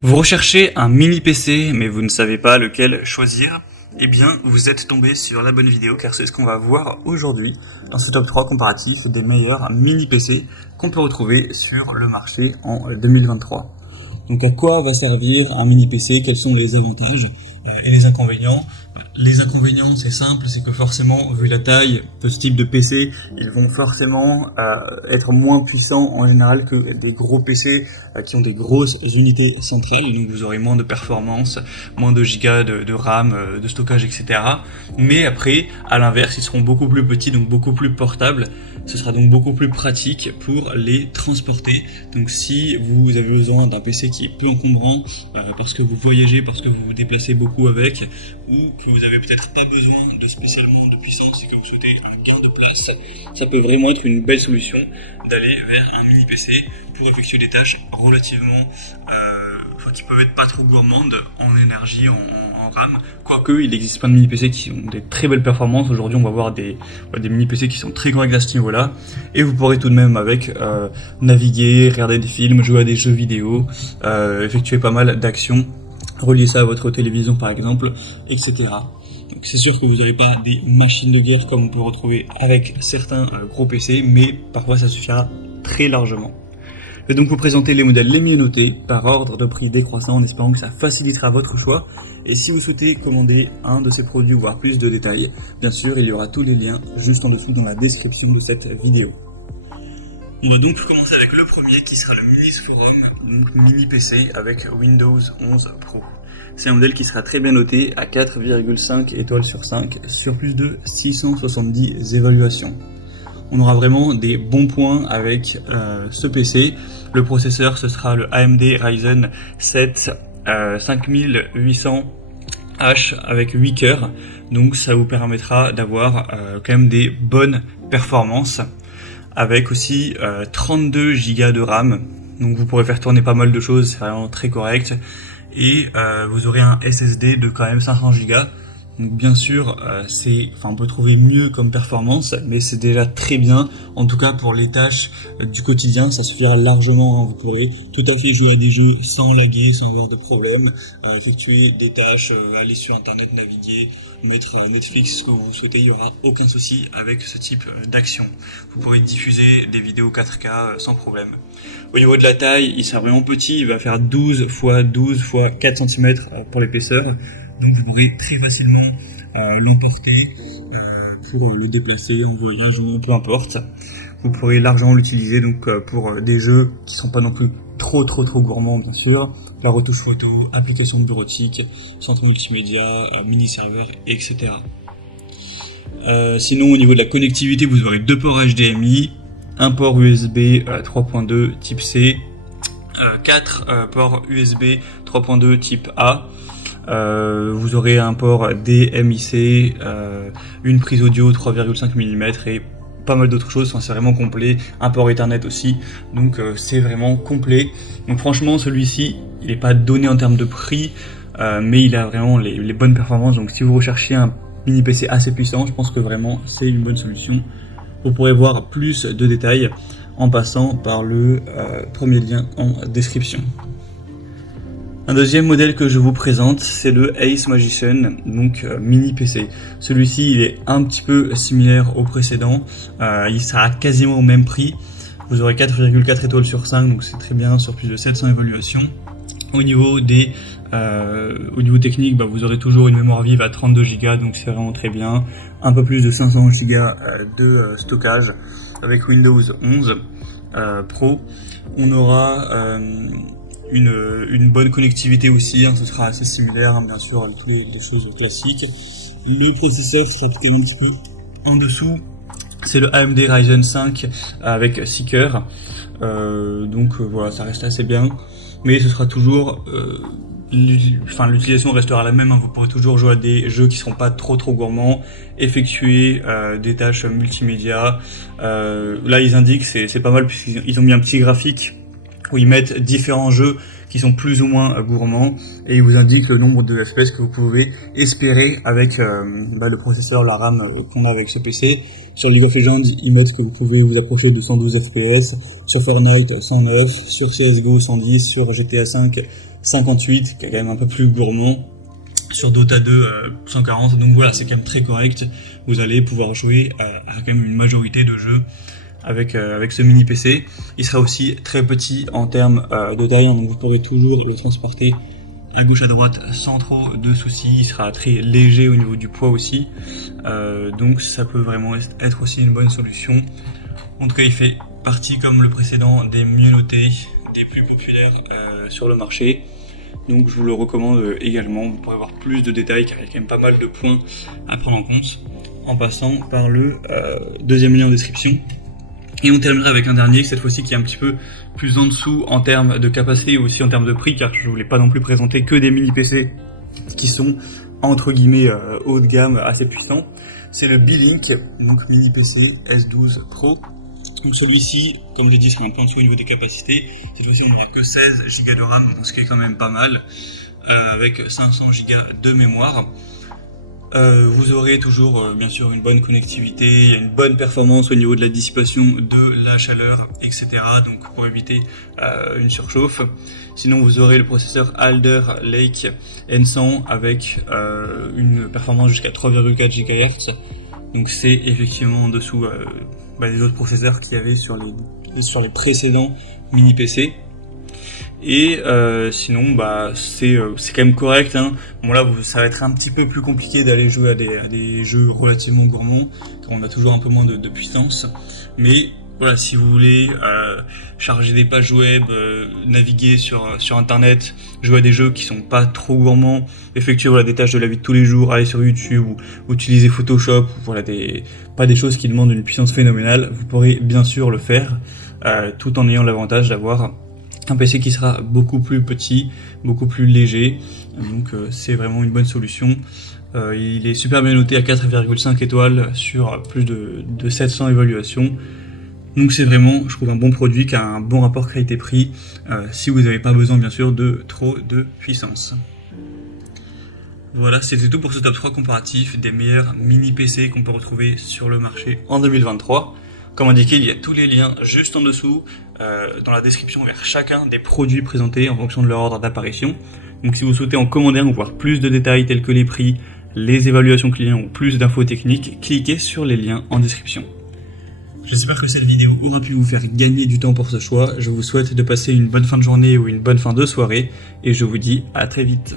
Vous recherchez un mini PC, mais vous ne savez pas lequel choisir? Eh bien, vous êtes tombé sur la bonne vidéo, car c'est ce qu'on va voir aujourd'hui dans ce top 3 comparatif des meilleurs mini PC qu'on peut retrouver sur le marché en 2023. Donc à quoi va servir un mini PC? Quels sont les avantages et les inconvénients? Les inconvénients, c'est simple, c'est que forcément, vu la taille de ce type de PC, ils vont forcément être moins puissants en général que des gros PC qui ont des grosses unités centrales, et donc vous aurez moins de performance, moins de gigas de RAM, de stockage, etc. Mais après, à l'inverse, ils seront beaucoup plus petits, donc beaucoup plus portables. Ce sera donc beaucoup plus pratique pour les transporter. Donc si vous avez besoin d'un PC qui est peu encombrant, parce que vous voyagez, parce que vous vous déplacez beaucoup avec, ou que vous avez peut-être pas besoin de spécialement de puissance et que vous souhaitez un gain de place, ça peut vraiment être une belle solution d'aller vers un mini PC pour effectuer des tâches relativement qui peuvent être pas trop gourmandes en énergie, en RAM. Quoique, il existe plein de mini PC qui ont des très belles performances. Aujourd'hui, on va voir des mini PC qui sont très corrects à ce niveau-là. Et vous pourrez tout de même avec naviguer, regarder des films, jouer à des jeux vidéo, effectuer pas mal d'actions, relier ça à votre télévision par exemple, etc. Donc c'est sûr que vous n'avez pas des machines de guerre comme on peut retrouver avec certains gros PC, mais parfois ça suffira très largement. Je vais donc vous présenter les modèles les mieux notés par ordre de prix décroissant en espérant que ça facilitera votre choix. Et si vous souhaitez commander un de ces produits ou voir plus de détails, bien sûr il y aura tous les liens juste en dessous dans la description de cette vidéo. On va donc commencer avec le premier qui sera le Minis Forum, donc mini PC avec Windows 11 Pro. C'est un modèle qui sera très bien noté à 4,5 étoiles sur 5 sur plus de 670 évaluations. On aura vraiment des bons points avec ce PC. Le processeur, ce sera le AMD Ryzen 7 5800H avec 8 cœurs. Donc ça vous permettra d'avoir quand même des bonnes performances. Avec aussi 32 Go de RAM. Donc vous pourrez faire tourner pas mal de choses, c'est vraiment très correct. Et vous aurez un SSD de quand même 500 Go. Donc bien sûr, on peut trouver mieux comme performance, mais c'est déjà très bien. En tout cas pour les tâches du quotidien, ça suffira largement. Vous pourrez tout à fait jouer à des jeux sans laguer, sans avoir de problème, effectuer des tâches, aller sur internet, naviguer, mettre Netflix quand vous souhaitez, il n'y aura aucun souci avec ce type d'action. Vous pourrez diffuser des vidéos 4K sans problème. Au niveau de la taille, il sera vraiment petit, il va faire 12 x 12 x 4 cm pour l'épaisseur. Donc vous pourrez très facilement l'emporter pour le déplacer en voyage ou peu importe. Vous pourrez largement l'utiliser donc pour des jeux qui sont pas non plus trop gourmands bien sûr. La retouche photo, application bureautique, centre multimédia, mini serveur, etc. Sinon au niveau de la connectivité, vous aurez deux ports HDMI, un port USB 3.2 type C, 4 ports USB 3.2 type A. Vous aurez un port DMIC, une prise audio 3,5 mm et pas mal d'autres choses, c'est vraiment complet, un port Ethernet aussi, donc c'est vraiment complet. Donc franchement celui-ci, il n'est pas donné en termes de prix, mais il a vraiment les bonnes performances, donc si vous recherchez un mini PC assez puissant, je pense que vraiment c'est une bonne solution. Vous pourrez voir plus de détails en passant par le premier lien en description. Un deuxième modèle que je vous présente, c'est le Ace Magician, donc mini PC. Celui-ci, il est un petit peu similaire au précédent. Il sera quasiment au même prix. Vous aurez 4,4 étoiles sur 5, donc c'est très bien sur plus de 700 évaluations. Au niveau technique, vous aurez toujours une mémoire vive à 32 Go, donc c'est vraiment très bien. Un peu plus de 500 Go de stockage avec Windows 11 Pro. On aura une bonne connectivité aussi, ce sera assez similaire, bien sûr, à toutes les choses classiques. Le processeur sera peut-être un petit peu en dessous. C'est le AMD Ryzen 5 avec 6 cœurs. Voilà, ça reste assez bien. Mais ce sera toujours... l'utilisation restera la même, vous pourrez toujours jouer à des jeux qui seront pas trop gourmands, effectuer des tâches multimédia. Là, ils indiquent, c'est pas mal puisqu'ils ont mis un petit graphique où ils mettent différents jeux qui sont plus ou moins gourmands et ils vous indiquent le nombre de FPS que vous pouvez espérer avec le processeur, la RAM qu'on a avec ce PC. Sur League of Legends, ils mettent que vous pouvez vous approcher de 112 FPS, sur Fortnite 109, sur CSGO 110, sur GTA 5 58, qui est quand même un peu plus gourmand, sur Dota 2 140, donc voilà, c'est quand même très correct. Vous allez pouvoir jouer à quand même une majorité de jeux avec ce mini PC. Il sera aussi très petit en termes de taille, donc vous pourrez toujours le transporter à gauche à droite sans trop de soucis. Il sera très léger au niveau du poids aussi, donc ça peut vraiment être aussi une bonne solution. En tout cas, il fait partie, comme le précédent, des mieux notés, des plus populaires sur le marché. Donc je vous le recommande également. Vous pourrez avoir plus de détails car il y a quand même pas mal de points à prendre en compte en passant par le deuxième lien en description. Et on terminera avec un dernier, cette fois-ci qui est un petit peu plus en dessous en termes de capacité et aussi en termes de prix, car je voulais pas non plus présenter que des mini PC qui sont entre guillemets haut de gamme, assez puissants. C'est le Beelink, donc mini PC S12 Pro. Donc celui-ci, comme j'ai dit, sera un peu en dessous au niveau des capacités. Cette fois-ci, on n'aura que 16 Go de RAM, donc ce qui est quand même pas mal, avec 500 Go de mémoire. Vous aurez toujours bien sûr une bonne connectivité, une bonne performance au niveau de la dissipation de la chaleur, etc. Donc pour éviter une surchauffe. Sinon vous aurez le processeur Alder Lake N100 avec une performance jusqu'à 3,4 GHz. Donc c'est effectivement en dessous des autres processeurs qu'il y avait sur les précédents mini PC. Et sinon c'est quand même correct, hein. Bon là ça va être un petit peu plus compliqué d'aller jouer à des jeux relativement gourmands car on a toujours un peu moins de puissance, mais voilà, si vous voulez charger des pages web, naviguer sur internet, jouer à des jeux qui sont pas trop gourmands, effectuer des tâches de la vie de tous les jours, aller sur YouTube ou utiliser Photoshop, voilà, pas des choses qui demandent une puissance phénoménale, vous pourrez bien sûr le faire tout en ayant l'avantage d'avoir un PC qui sera beaucoup plus petit, beaucoup plus léger, donc c'est vraiment une bonne solution. Il est super bien noté à 4,5 étoiles sur plus de 700 évaluations. Donc c'est vraiment, je trouve, un bon produit qui a un bon rapport qualité-prix, si vous n'avez pas besoin bien sûr de trop de puissance. Voilà, c'était tout pour ce top 3 comparatif des meilleurs mini PC qu'on peut retrouver sur le marché en 2023. Comme indiqué, il y a tous les liens juste en dessous, dans la description, vers chacun des produits présentés en fonction de leur ordre d'apparition. Donc si vous souhaitez en commander un ou voir plus de détails tels que les prix, les évaluations clients ou plus d'infos techniques, cliquez sur les liens en description. J'espère que cette vidéo aura pu vous faire gagner du temps pour ce choix. Je vous souhaite de passer une bonne fin de journée ou une bonne fin de soirée et je vous dis à très vite.